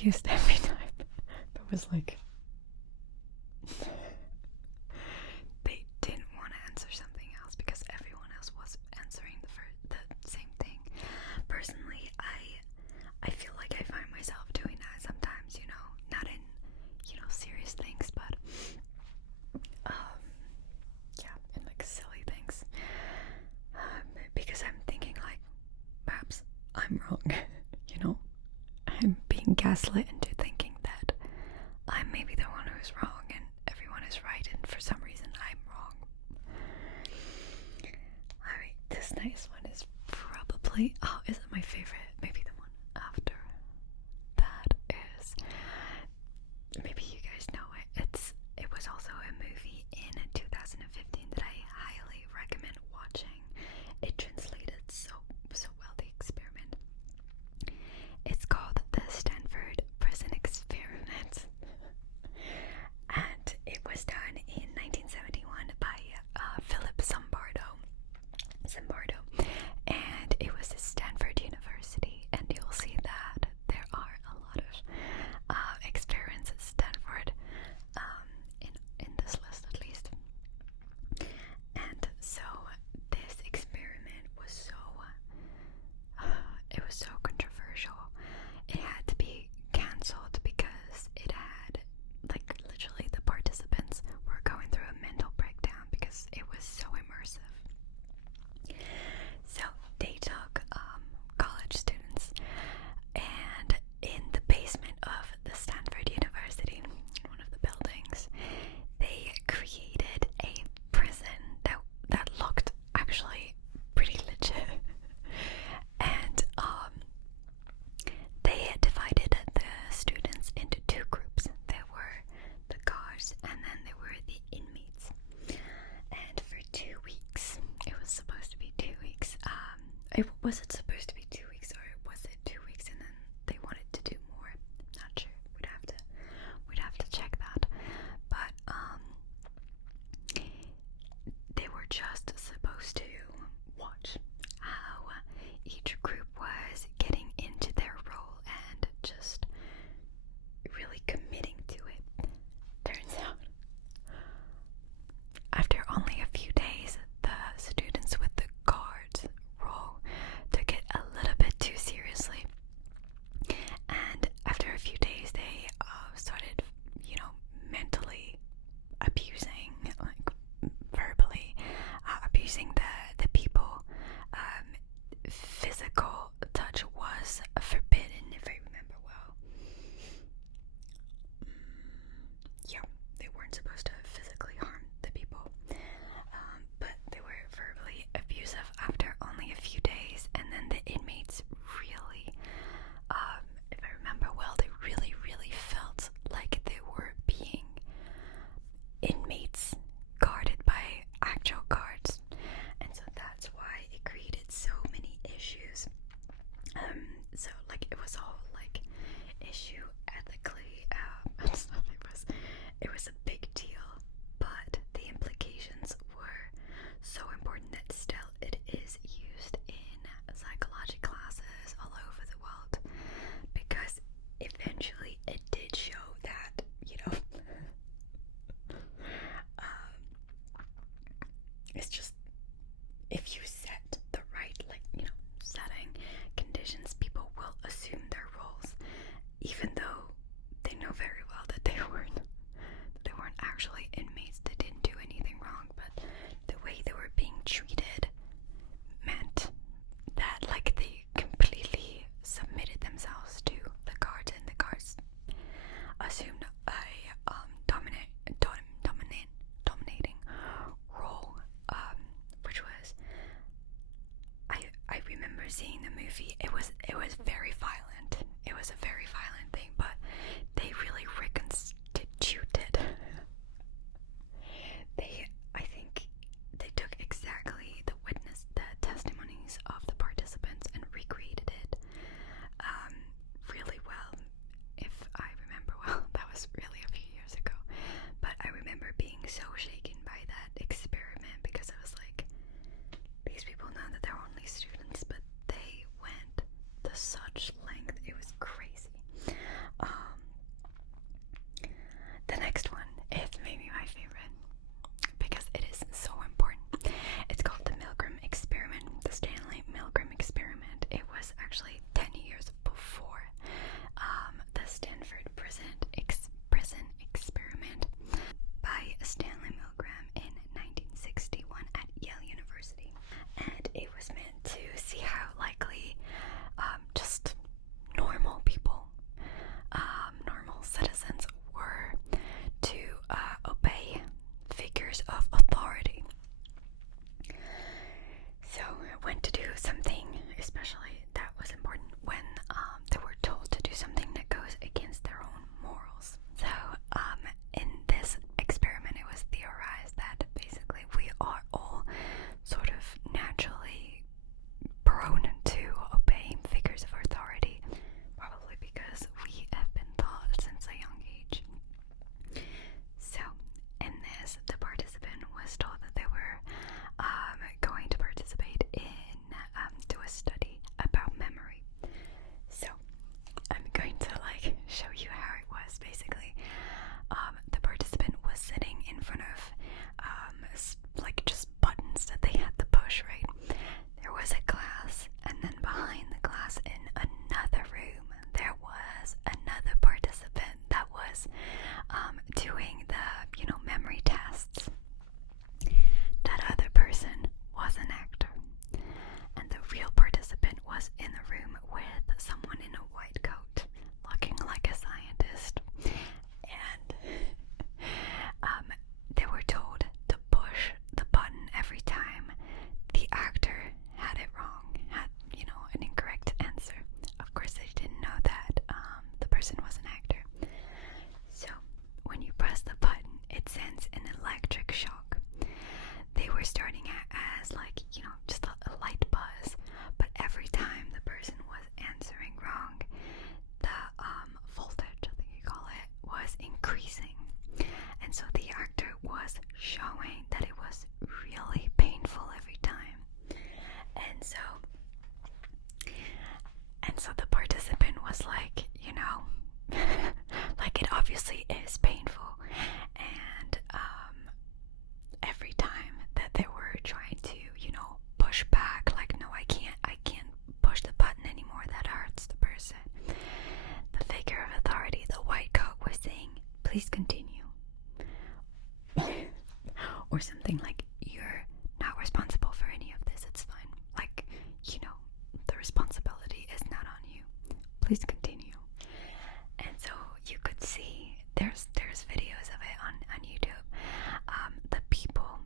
confused every time. That was like they didn't want to answer something else because everyone else was answering the same thing. Personally, I feel like I find myself doing that sometimes, you know, not in, you know, serious things, but yeah, in like silly things. Because I'm thinking like, perhaps I'm wrong, you know? I'm being gaslit into thinking that I'm maybe the one who's wrong and everyone is right, and for some reason I'm wrong. Alright, this next one is probably, oh, is it my favorite? Maybe the one after that is, maybe you guys know it. It was also a movie in 2015 that I highly recommend watching. It translated so well, the experiment. It's called the Stanford Prison Experiment, and it was done in 1971 by Philip Zimbardo, and it was at Stanford University. And you'll see that there are a lot of experiments at Stanford, in this list at least. And so this experiment was so controversial. It had to be cancelled because it had, like, literally the participants were going through a mental breakdown because it was so immersive. So they took college students, and in the basement of the Stanford University, one of the buildings, they created a prison that looked actually pretty legit. And they had divided the students into two groups. There were the guards, and then there were the inmates. And for 2 weeks, it was supposed to be 2 weeks. Was it supposed to be 2 weeks, or was it 2 weeks and then they wanted to do more? Not sure. We'd have to check that. But they were just supposed to watch how each group was getting into their role and just really committing to it. Turns out, after only a few days, the students with the guards role took it a little bit too seriously. And after a few days, they started, you know, mentally abusing, like verbally abusing the people. Physical touch was forbidden, if I remember well. Yeah, they weren't supposed to physically harm the people, but they were verbally abusive after only a few days. And then the inmates really, if I remember well, they really felt like they were being inmates guarded by actual guards, and so that's why it created so many issues. So like it was all like issue ethically, and stuff. It was a big deal, but the implications were so important that still it is used in psychology classes all over the world, because eventually it did show that, you know, it's just, if you set the right, like, you know, setting conditions, people will assume their roles, even though they know very well that they weren't actually inmates. They didn't do anything wrong, but the way they were being treated meant that, like, they completely submitted themselves to the guards, and the guards assumed a dominating role, which was, I remember seeing the movie. It was very violent. It was a very violent thing, but they really reconstituted. I think they took exactly the testimonies of the participants and recreated it really well. If I remember well, that was really a few years ago, but I remember being so shaken by that experiment, because I was like, these people know that they're only students, but they went to such length. It was crazy. responsible for any of this. It's fine. Like, the responsibility is not on you. Please continue. And so you could see there's videos of it on YouTube. The people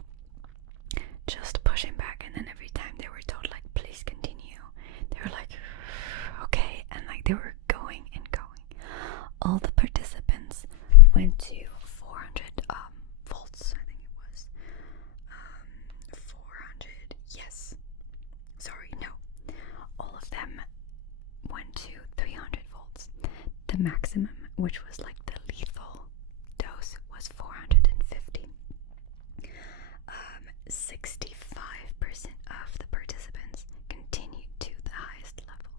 just pushing back, and then every time they were told like, please continue, they were like, okay, and like they were going and going. All the participants went to 400 volts, I think it was 400, yes, sorry, no, all of them went to 300 volts. The maximum, which was like the lethal dose, was 450. 65% of the participants continued to the highest level.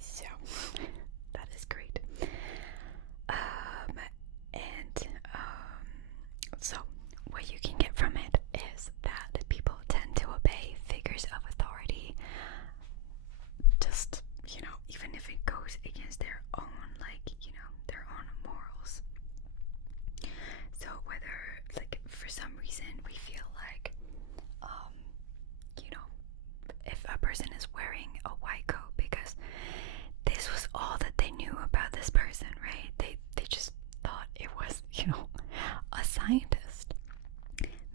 So that is great. So what you can get from it is that people tend to obey figures of authority, just, even if it goes against their own, their own morals. So whether, like, for some reason we feel like, if a person is wearing a white coat because this was all that they knew about this person, right? They just thought it was, a scientist.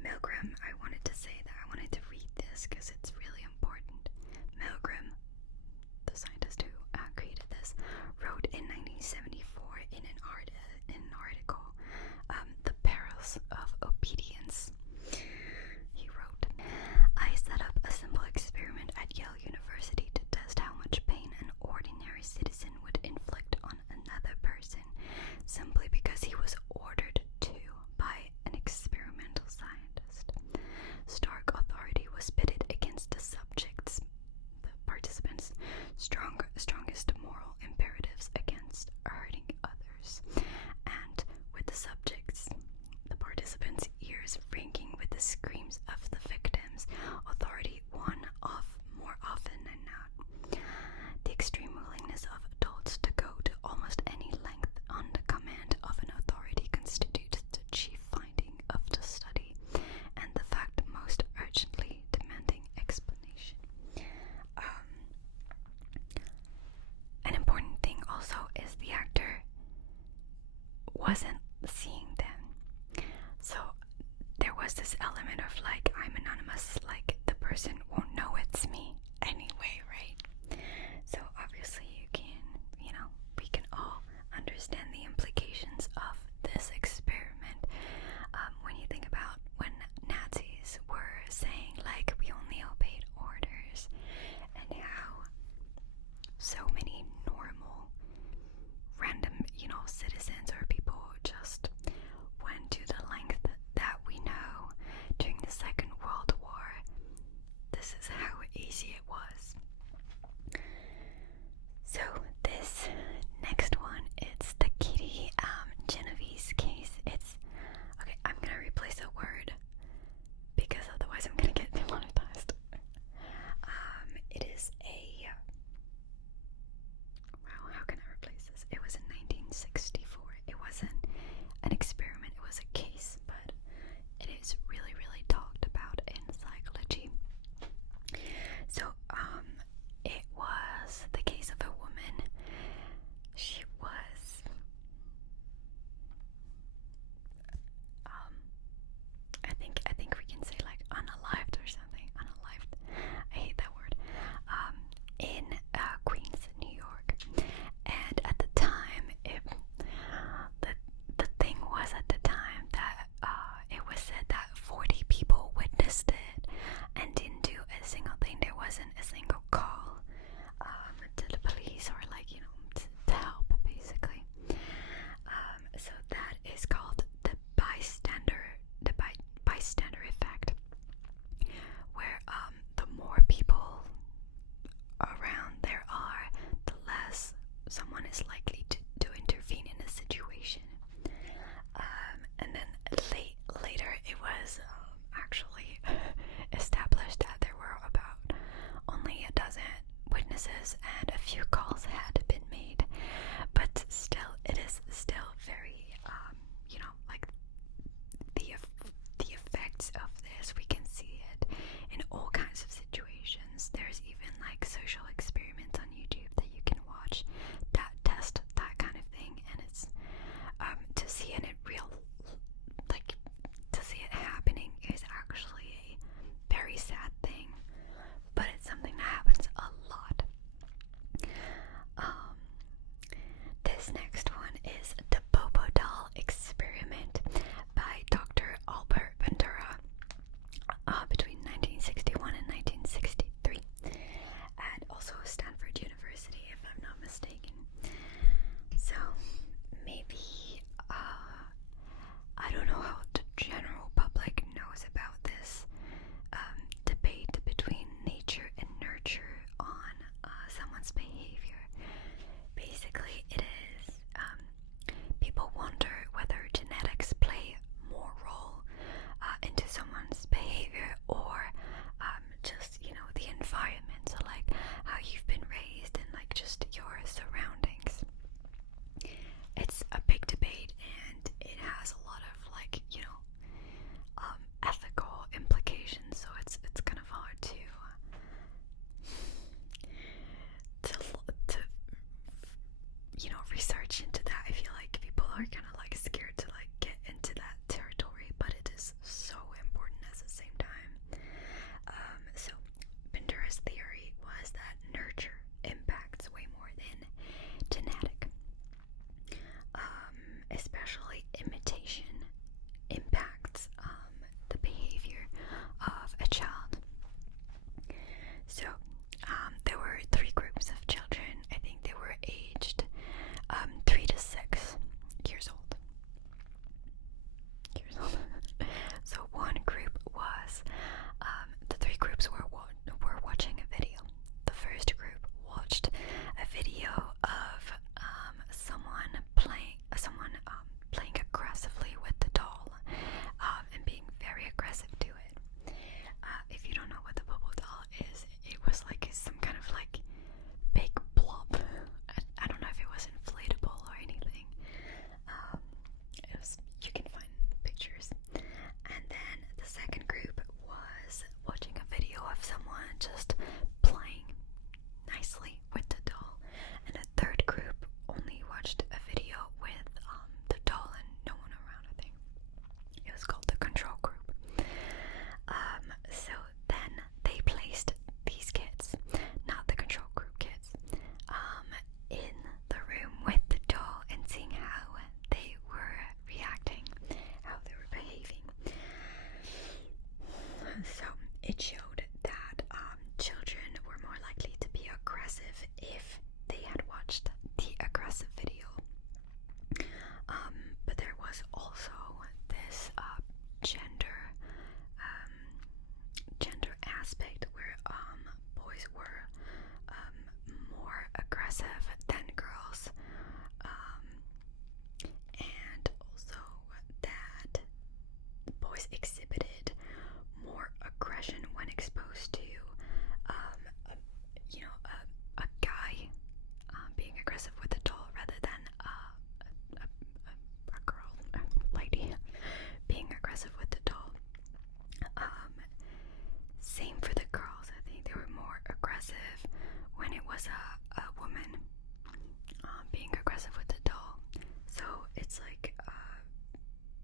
Milgram, I wanted to say that. I wanted to read this because it's really important. Milgram, the scientist who created this, wrote in 1974 in an article, The Perils of Obedience. He wrote, I set up a simple experiment at Yale University to test how much pain an ordinary citizen would inflict on another person simply because he was ordered to by an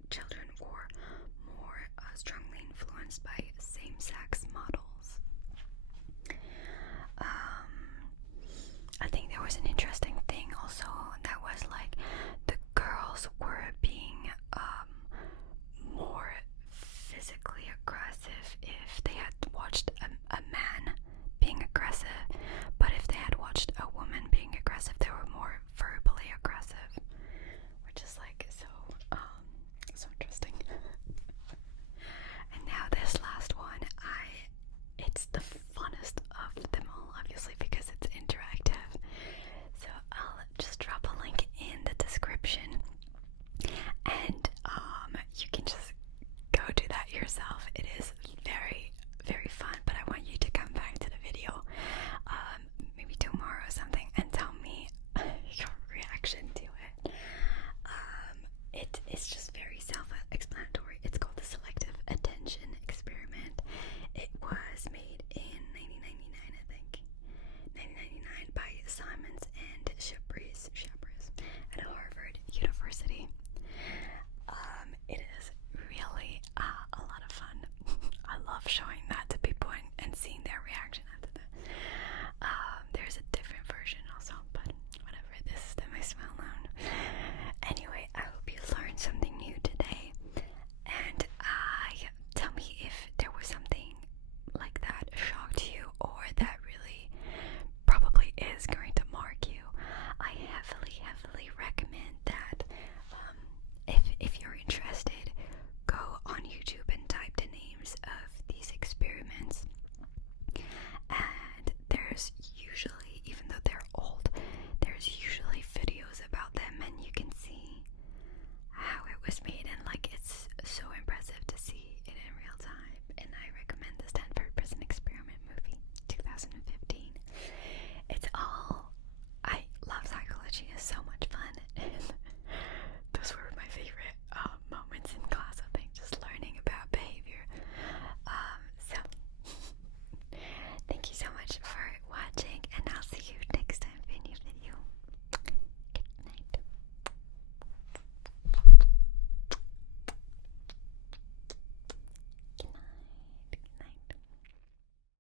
children were more strongly influenced by same-sex models. I think there was an interesting thing also that was like